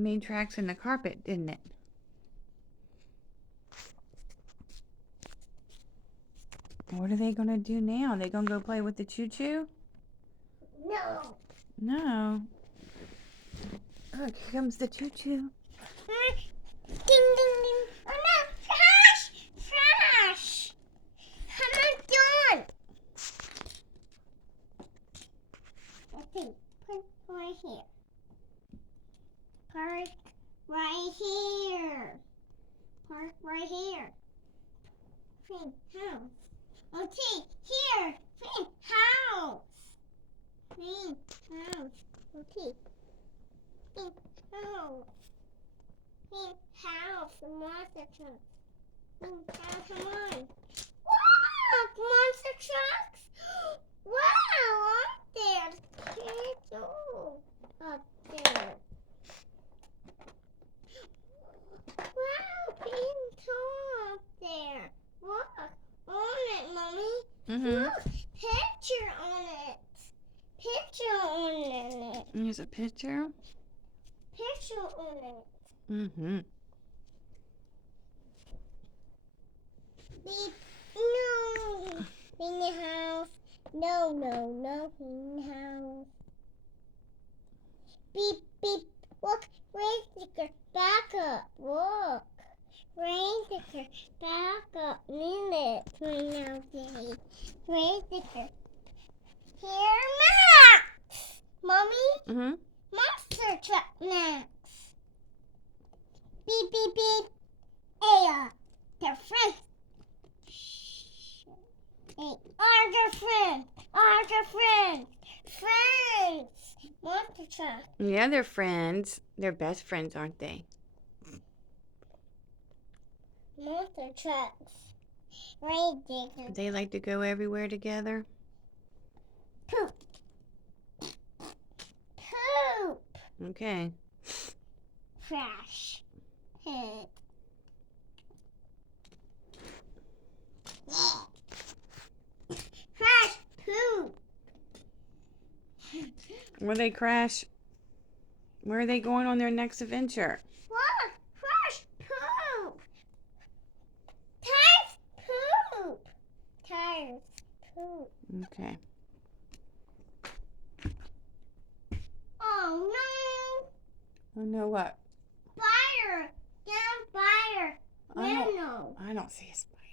made tracks in the carpet, didn't it? What are they gonna do now? They gonna go play with the choo-choo? No. No. Look, here comes the choo-choo. Ding, ding, ding. Oh no! Trash! Trash! I'm not done. Okay, put right here. Park right here. Park right here. Pink house. Okay, here. Pink house. Pink house. Okay. Pink house. Pink house. The monster truck. Pink house. Come on. Wow! Monster trucks. Wow! Up there. Kids. Oh, up there. Wow! Pink car up there. Look on it, Mommy. Look, picture on it. Picture on it. There's a picture? Picture on it. Beep. No. In the house. No, no, no. In the house. Beep, beep. Look, rain sticker. Back up. Look. Rain sticker. Back up. Minute. Right now, Daddy. Rain sticker. Here, Max. Mommy. Monster truck, Max. Beep, beep, beep. Hey, they're friends. Hey, our friend. Our friend. Friends. Monster truck. Yeah, they're friends. They're best friends, aren't they? Monster trucks. Right there. They like to go everywhere together. Poop. Poop. Okay. Trash. Head. Trash. Poop. Will they crash? Where are they going on their next adventure? What? Trash. Poop. Tires. Poop. Tires. Poop. Okay. Oh no. Oh no, what? Fire. Down fire. No. I don't see a spider.